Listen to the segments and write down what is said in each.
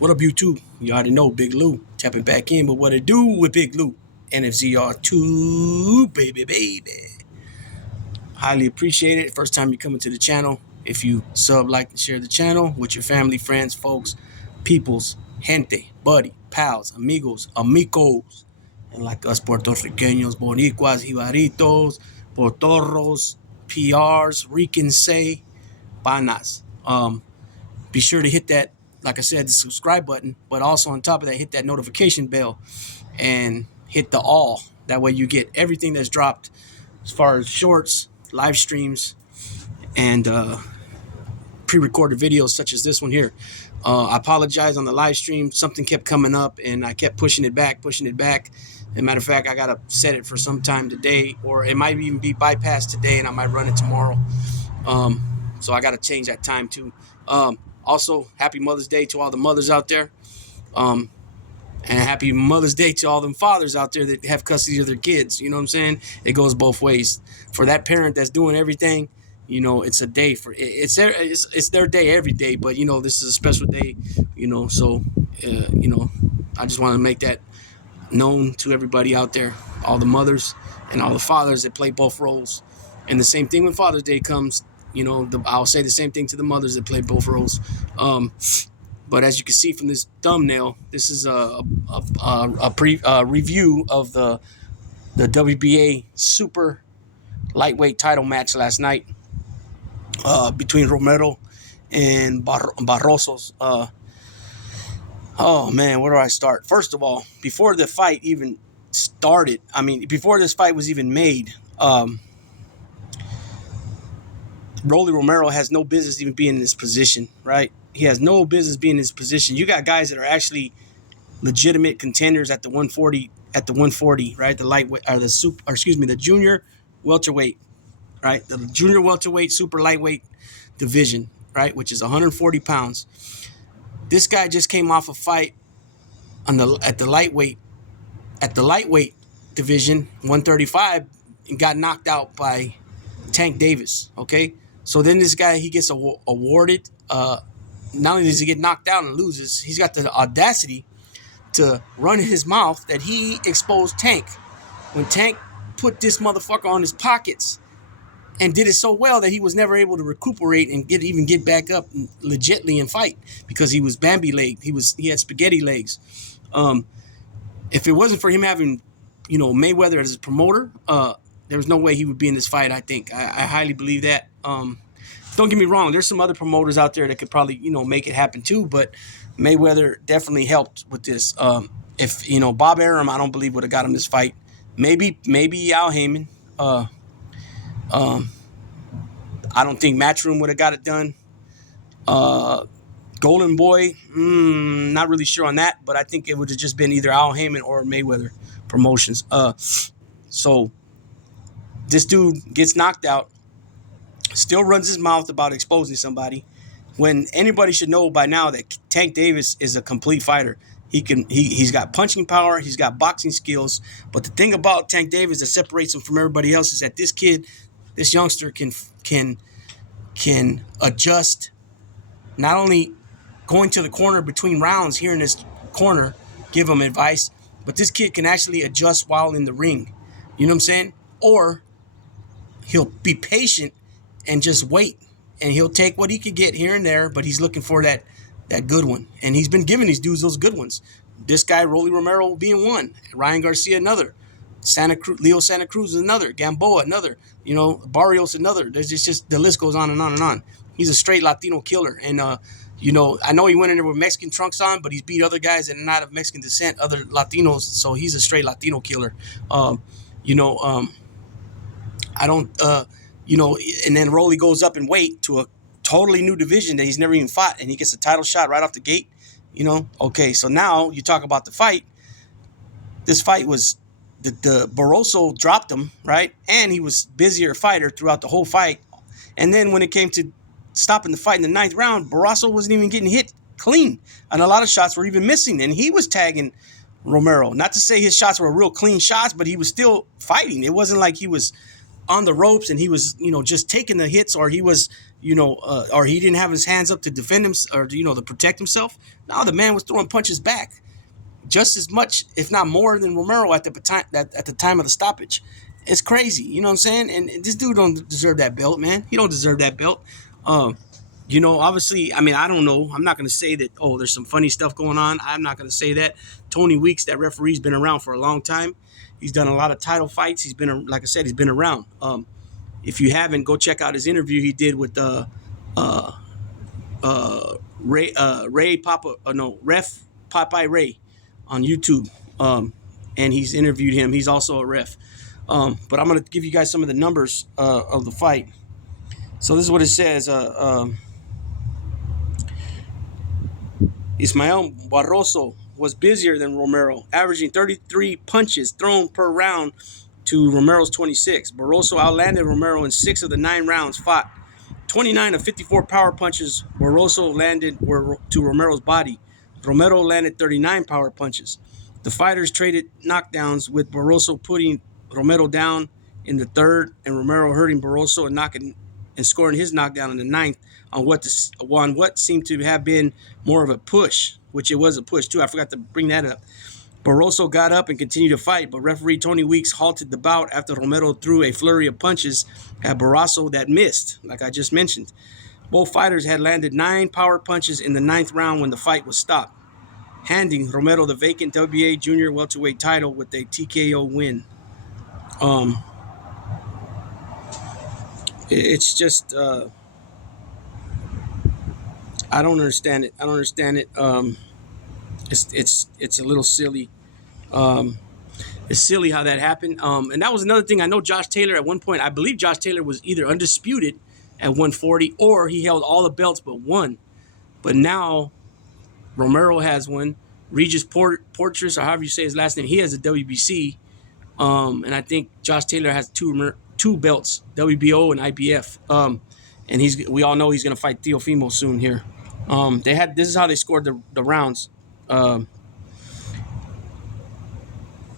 What up, YouTube? You already know Big Lou. Tapping back in, but what it do with Big Lou? NFZR2, baby. Highly appreciate it. First time you coming to the channel. If you sub, like, and share the channel with your family, friends, folks, peoples, gente, buddy, pals, amigos, amicos, and like us Puertorriqueños, Boricuas, Jibaritos, Potorros, PRs, Rican say, Panas. Be sure to hit that, like I said, the subscribe button, but also on top of that, hit that notification bell and hit the all. That way you get everything that's dropped as far as shorts, live streams, and pre-recorded videos such as this one here. I apologize on the live stream. Something kept coming up and I kept pushing it back. As a matter of fact, I got to set it for some time today, or it might even be bypassed today and I might run it tomorrow. So I got to change that time too. Also, happy Mother's Day to all the mothers out there. And happy Mother's Day to all them fathers out there that have custody of their kids. You know what I'm saying? It goes both ways. For that parent that's doing everything, you know, it's a day for it's their day every day. But you know, this is a special day. You know, so you know, I just want to make that known to everybody out there, all the mothers and all the fathers that play both roles. And the same thing when Father's Day comes. You know, I'll say the same thing to the mothers that play both roles. But as you can see from this thumbnail, this is a review of the WBA super lightweight title match last night between Romero and Barroso's. Oh man, where do I start? First of all, before the fight even started, before this fight was even made, Rolly Romero has no business even being in this position, right? He has no business being in this position. You got guys that are actually legitimate contenders at the 140, right? The lightweight or the junior welterweight, right? The junior welterweight, super lightweight division, right? Which is 140 pounds. This guy just came off a fight at the lightweight division, 135, and got knocked out by Tank Davis. Okay, so then this guy, he gets awarded. Not only does he get knocked out and loses, he's got the audacity to run his mouth that he exposed Tank when Tank put this motherfucker on his pockets and did it so well that he was never able to recuperate and get back up legitly and fight because he was Bambi legged. He had spaghetti legs. If it wasn't for him having, you know, Mayweather as his promoter, there was no way he would be in this fight. I think I highly believe that. Don't get me wrong. There's some other promoters out there that could probably, you know, make it happen too. But Mayweather definitely helped with this. If you know Bob Arum, I don't believe would have got him this fight. Maybe Al Heyman. I don't think Matchroom would have got it done. Golden Boy, not really sure on that, but I think it would have just been either Al Heyman or Mayweather Promotions. So this dude gets knocked out, still runs his mouth about exposing somebody, when anybody should know by now that Tank Davis is a complete fighter. He's got punching power, he's got boxing skills, but the thing about Tank Davis that separates him from everybody else is that this youngster can adjust, not only going to the corner between rounds here in this corner, give him advice, but this kid can actually adjust while in the ring. You know what I'm saying? Or he'll be patient and just wait, and he'll take what he could get here and there, but he's looking for that good one. And he's been giving these dudes those good ones. This guy, Rolly Romero, being one. Ryan Garcia, another. Leo Santa Cruz is another. Gamboa, another. You know, Barrios, another. There's just the list goes on and on and on. He's a straight Latino killer. And, you know, I know he went in there with Mexican trunks on, but he's beat other guys that are not of Mexican descent, other Latinos. So he's a straight Latino killer. I don't, you know, and then Rolly goes up in weight to a totally new division that he's never even fought, and he gets a title shot right off the gate. You know, okay, so now you talk about the fight. This fight was, the Barroso dropped him, right? And he was busier fighter throughout the whole fight. And then when it came to stopping the fight in the 9th round, Barroso wasn't even getting hit clean. And a lot of shots were even missing. And he was tagging Romero. Not to say his shots were real clean shots, but he was still fighting. It wasn't like he was on the ropes and he was, just taking the hits, or he was, or he didn't have his hands up to defend him, or, to protect himself. No, the man was throwing punches back just as much, if not more, than Romero at the time of the stoppage. It's crazy, you know what I'm saying? And this dude don't deserve that belt, man. He don't deserve that belt. Obviously, I mean, I don't know. I'm not going to say that, oh, there's some funny stuff going on. I'm not going to say that. Tony Weeks, that referee's been around for a long time. He's done a lot of title fights. He's been, like I said, he's been around. If you haven't, go check out his interview he did with Ref Popeye Ray on YouTube. And he's interviewed him. He's also a ref. But I'm going to give you guys some of the numbers of the fight. So this is what it says. Ismael Barroso was busier than Romero, averaging 33 punches thrown per round to Romero's 26. Barroso outlanded Romero in 6 of the 9 rounds fought. 29 of 54 power punches Barroso landed were to Romero's body. Romero landed 39 power punches. The fighters traded knockdowns, with Barroso putting Romero down in the 3rd and Romero hurting Barroso and scoring his knockdown in the 9th on what seemed to have been more of a push, which it was a push too. I forgot to bring that up. Barroso got up and continued to fight, but referee Tony Weeks halted the bout after Romero threw a flurry of punches at Barroso that missed, like I just mentioned. Both fighters had landed 9 power punches in the 9th round when the fight was stopped, handing Romero the vacant WBA junior welterweight title with a TKO win. It's just I don't understand it. It's a little silly. It's silly how that happened. And that was another thing. I know Josh Taylor at one point, I believe Josh Taylor was either undisputed at 140 or he held all the belts but one. But now Romero has one. Regis Portress, or however you say his last name, he has a WBC. And I think Josh Taylor has two belts, WBO and IBF. And we all know he's going to fight Teofimo soon here. This is how they scored the rounds.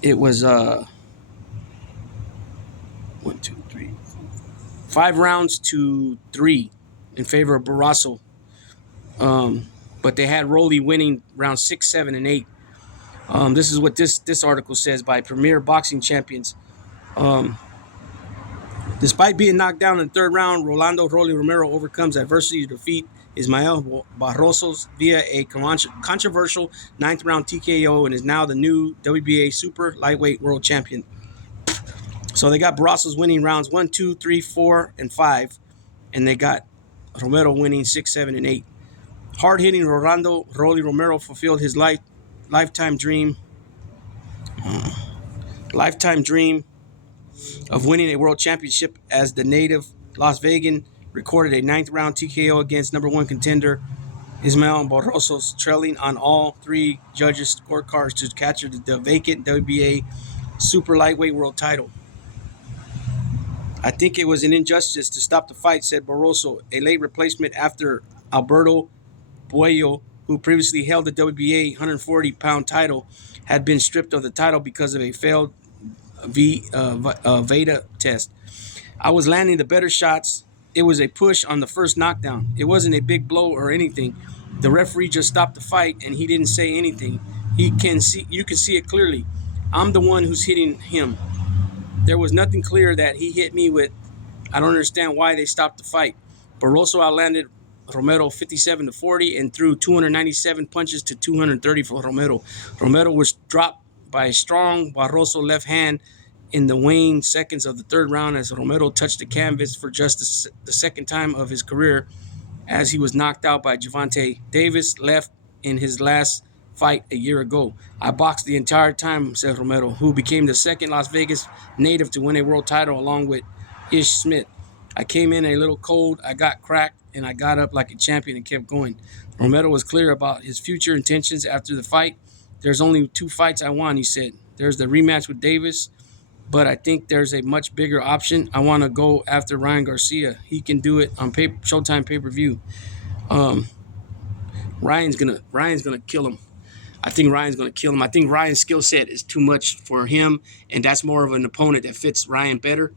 It was 1, 2, 3, 5 rounds to 3 in favor of Barroso. But they had Rolly winning rounds 6, 7, and 8. This is what this article says by Premier Boxing Champions. Despite being knocked down in the 3rd round, Rolando Rolly Romero overcomes adversity to defeat Ismael Barroso via a controversial 9th round TKO and is now the new WBA super lightweight world champion. So they got Barroso's winning rounds 1, 2, 3, 4, and 5, and they got Romero winning 6, 7, and 8. Hard-hitting Rolando Rolly Romero fulfilled his lifetime dream of winning a world championship as the native Las Vegan recorded a 9th round TKO against number 1 contender Ismael Barroso, trailing on all 3 judges' scorecards to capture the vacant WBA super lightweight world title. I think it was an injustice to stop the fight, said Barroso, a late replacement after Alberto Buello, who previously held the WBA 140-pound title, had been stripped of the title because of a failed Veda test. I was landing the better shots. It was a push on the first knockdown. It wasn't a big blow or anything. The referee just stopped the fight and he didn't say anything. You can see it clearly. I'm the one who's hitting him. There was nothing clear that he hit me with. I don't understand why they stopped the fight. Barroso outlanded Romero 57-40 and threw 297 punches to 230 for Romero. Romero was dropped by a strong Barroso left hand in the waning seconds of the 3rd round as Romero touched the canvas for just the 2nd time of his career, as he was knocked out by Gervonta Davis, left in his last fight a year ago. I boxed the entire time, said Romero, who became the 2nd Las Vegas native to win a world title along with Ish Smith. I came in a little cold, I got cracked, and I got up like a champion and kept going. Romero was clear about his future intentions after the fight. There's only 2 fights I want, he said. There's the rematch with Davis, but I think there's a much bigger option. I want to go after Ryan Garcia. He can do it on Showtime pay-per-view. Ryan's gonna kill him. I think Ryan's gonna kill him. I think Ryan's skill set is too much for him, and that's more of an opponent that fits Ryan better.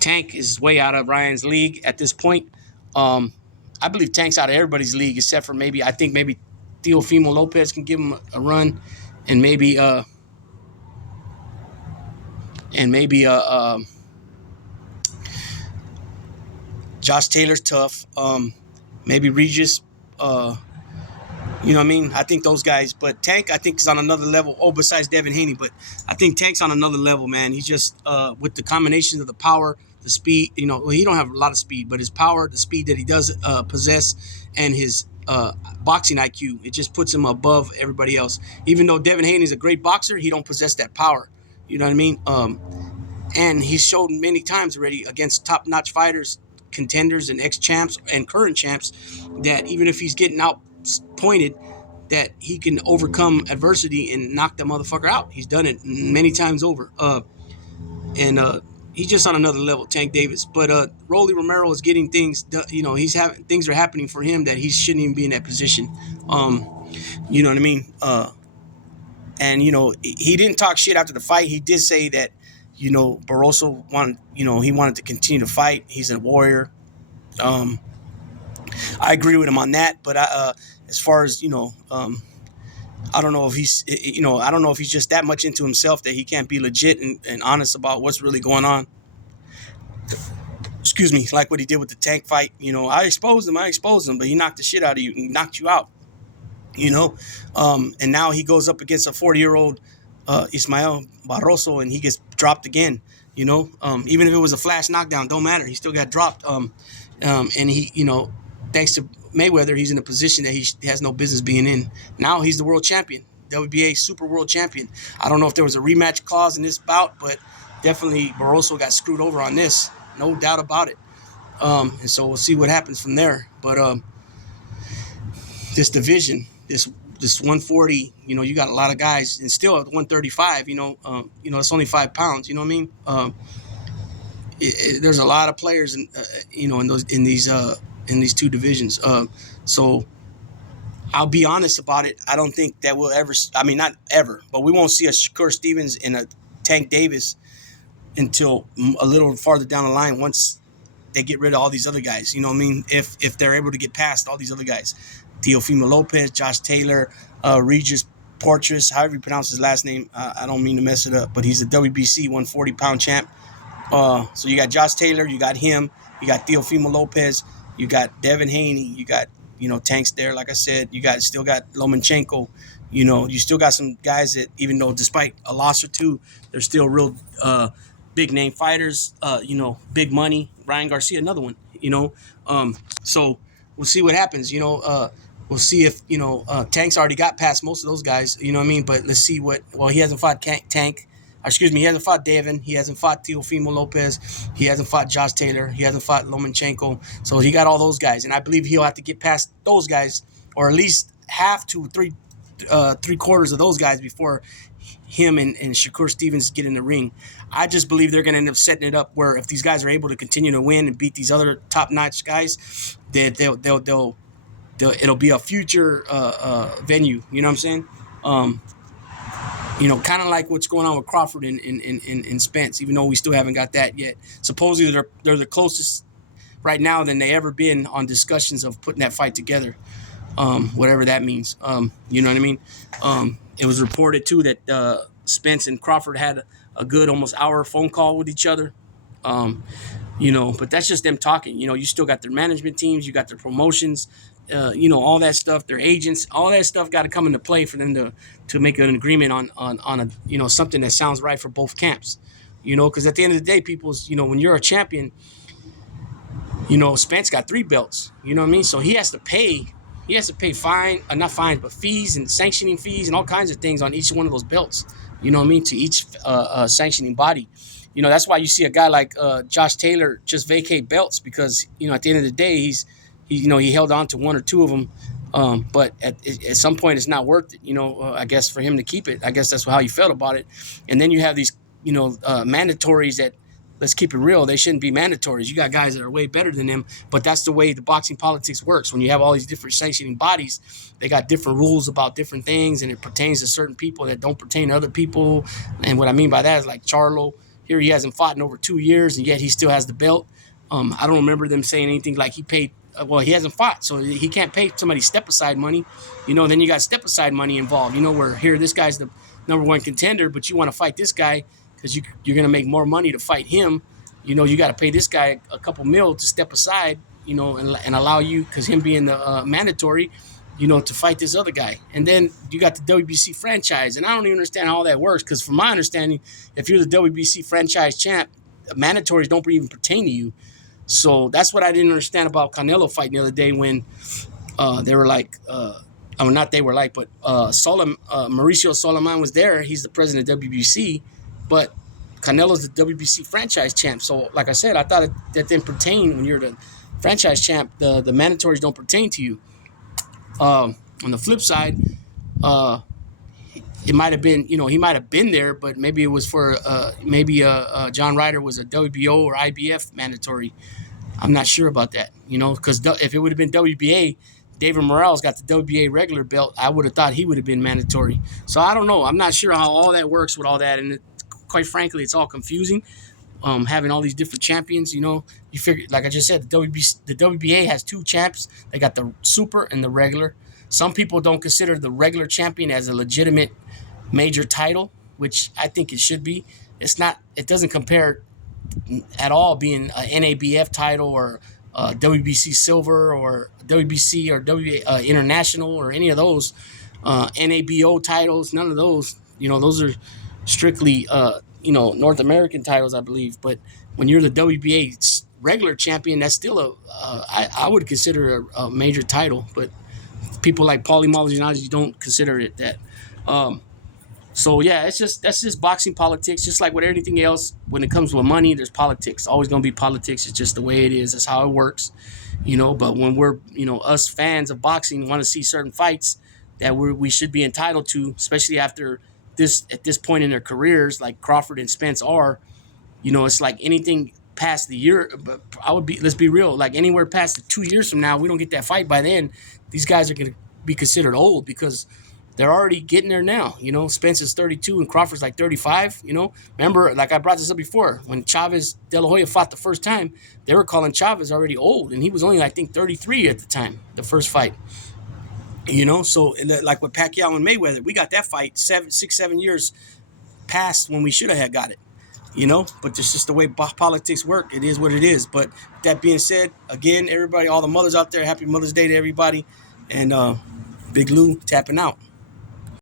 Tank is way out of Ryan's league at this point. Um, I believe Tank's out of everybody's league except for maybe I think maybe Teofimo Lopez can give him a run, and maybe Josh Taylor's tough. Maybe Regis. You know what I mean? I think those guys, but Tank, I think is on another level. Oh, besides Devin Haney, but I think Tank's on another level, man. He's just with the combination of the power, the speed. You know, well, he don't have a lot of speed, but his power, the speed that he does possess, and his boxing IQ, it just puts him above everybody else. Even though Devin Haney is a great boxer, he don't possess that power. You know what I mean? And he's showed many times already against top-notch fighters, contenders, and ex-champs and current champs that even if he's getting out pointed, that he can overcome adversity and knock that motherfucker out. He's done it many times over. And he's just on another level, Tank Davis. But Rolly Romero is getting things. You know, things are happening for him that he shouldn't even be in that position. You know what I mean? And you know, he didn't talk shit after the fight. He did say that, you know, Barroso wanted, you know, he wanted to continue to fight. He's a warrior. I agree with him on that. But as far as you know, I don't know if I don't know if he's just that much into himself that he can't be legit and honest about what's really going on. Excuse me, like what he did with the Tank fight. You know, I exposed him, but he knocked the shit out of you. He knocked you out. You know, and now he goes up against a 40-year-old Ismael Barroso, and he gets dropped again. You know, even if it was a flash knockdown, don't matter. He still got dropped. And he, you know, thanks to Mayweather, he's in a position that he has no business being in. Now he's the world champion, WBA super world champion. I don't know if there was a rematch clause in this bout, but definitely Barroso got screwed over on this, no doubt about it. And so we'll see what happens from there. But this division, this 140, you know, you got a lot of guys, and still at 135, you know, it's only 5 pounds. You know what I mean? There's a lot of players, you know, in these two divisions. So I'll be honest about it. I don't think that we'll ever. I mean, not ever, but we won't see a Shakur Stevens and a Tank Davis until a little farther down the line. Once they get rid of all these other guys, you know what I mean? If they're able to get past all these other guys, Teofimo Lopez, Josh Taylor, Regis Porteous, however you pronounce his last name. I don't mean to mess it up, but he's a WBC 140-pound champ. So you got Josh Taylor, you got him, you got Teofimo Lopez, you got Devin Haney, you got, you know, Tanks there, like I said, you still got Lomachenko, you know, you still got some guys that, even though despite a loss or two, they're still real big name fighters, you know, big money. Ryan Garcia, another one, you know. So we'll see what happens, you know. We'll see if, you know, Tank's already got past most of those guys, you know what I mean? But let's see he hasn't fought Tank. Excuse me, he hasn't fought Devin. He hasn't fought Teofimo Lopez. He hasn't fought Josh Taylor. He hasn't fought Lomachenko. So he got all those guys. And I believe he'll have to get past those guys, or at least half to three quarters of those guys before him and Shakur Stevens get in the ring. I just believe they're going to end up setting it up where if these guys are able to continue to win and beat these other top-notch guys, that it'll be a future venue. You know what I'm saying? You know, kind of like what's going on with Crawford and Spence, even though we still haven't got that yet. Supposedly they're the closest right now than they ever been on discussions of putting that fight together, whatever that means. You know what I mean? It was reported, too, that Spence and Crawford had a good almost hour phone call with each other. You know, but that's just them talking. You know, you still got their management teams, you got their promotions, you know, all that stuff, their agents, all that stuff got to come into play for them to make an agreement on a, you know, something that sounds right for both camps. You know, because at the end of the day, you know, when you're a champion, you know, Spence got 3 belts. You know what I mean? So he has to pay not fines, but fees and sanctioning fees and all kinds of things on each one of those belts. You know what I mean? To each sanctioning body. You know, that's why you see a guy like Josh Taylor just vacate belts because, you know, at the end of the day, he held on to 1 or 2 of them. But at some point, it's not worth it, you know, I guess, for him to keep it. I guess that's how you felt about it. And then you have these, you know, mandatories that, let's keep it real, they shouldn't be mandatories. You got guys that are way better than them, but that's the way the boxing politics works. When you have all these different sanctioning bodies, they got different rules about different things, and it pertains to certain people that don't pertain to other people. And what I mean by that is like Charlo, Here he hasn't fought in over 2 years, and yet he still has the belt. I don't remember them saying anything like he paid. Well, he hasn't fought, so he can't pay somebody step aside money. Then you got step aside money involved. Where here this guy's the #1 contender, but you want to fight this guy because you're going to make more money to fight him. You got to pay this guy a couple mil to step aside. And allow you, because him being the mandatory, to fight this other guy. And then you got the WBC franchise, and I don't even understand how all that works. Because from my understanding, if you're the WBC franchise champ, mandatories don't even pertain to you. So that's what I didn't understand about Canelo fighting the other day when they were like, not they were like, but Mauricio Solomon was there. He's the president of WBC, but Canelo's the WBC franchise champ. So like I said, I thought that didn't pertain when you're the franchise champ. The mandatories don't pertain to you. On the flip side, it might have been, he might have been there, but maybe it was for John Ryder was a WBO or IBF mandatory. I'm not sure about that, because if it would have been WBA, David Morales got the WBA regular belt. I would have thought he would have been mandatory. So I don't know. I'm not sure how all that works with all that, and quite frankly, it's all confusing. Having all these different champions, you figure, like I just said, the WBA has 2 champs. They got the super and the regular. Some people don't consider the regular champion as a legitimate major title, which I think it should be. It's not. It doesn't compare at all being an NABF title or WBC silver or WBC or international or any of those NABO titles. None of those. Those are strictly North American titles, I believe. But when you're the WBA regular champion, that's still I would consider a major title. But people like Paulie Malignaggi don't consider it that. So yeah, that's just boxing politics. Just like with anything else, when it comes with money, there's politics. Always gonna be politics. It's just the way it is. That's how it works. But when we're us fans of boxing want to see certain fights that we should be entitled to, especially at this point in their careers, like Crawford and Spence are. It's like anything past the year. But let's be real. Like anywhere past the 2 years from now, we don't get that fight by then. These guys are gonna be considered old because they're already getting there now. Spence is 32 and Crawford's like 35. Remember, like I brought this up before, when Chavez De La Hoya fought the first time, they were calling Chavez already old, and he was only, I think, 33 at the time, the first fight. So like with Pacquiao and Mayweather, we got that fight 6-7 years past when we should have got it. But it's just the way politics work. It is what it is. But that being said, again, everybody, all the mothers out there, happy Mother's Day to everybody. And Big Lou tapping out.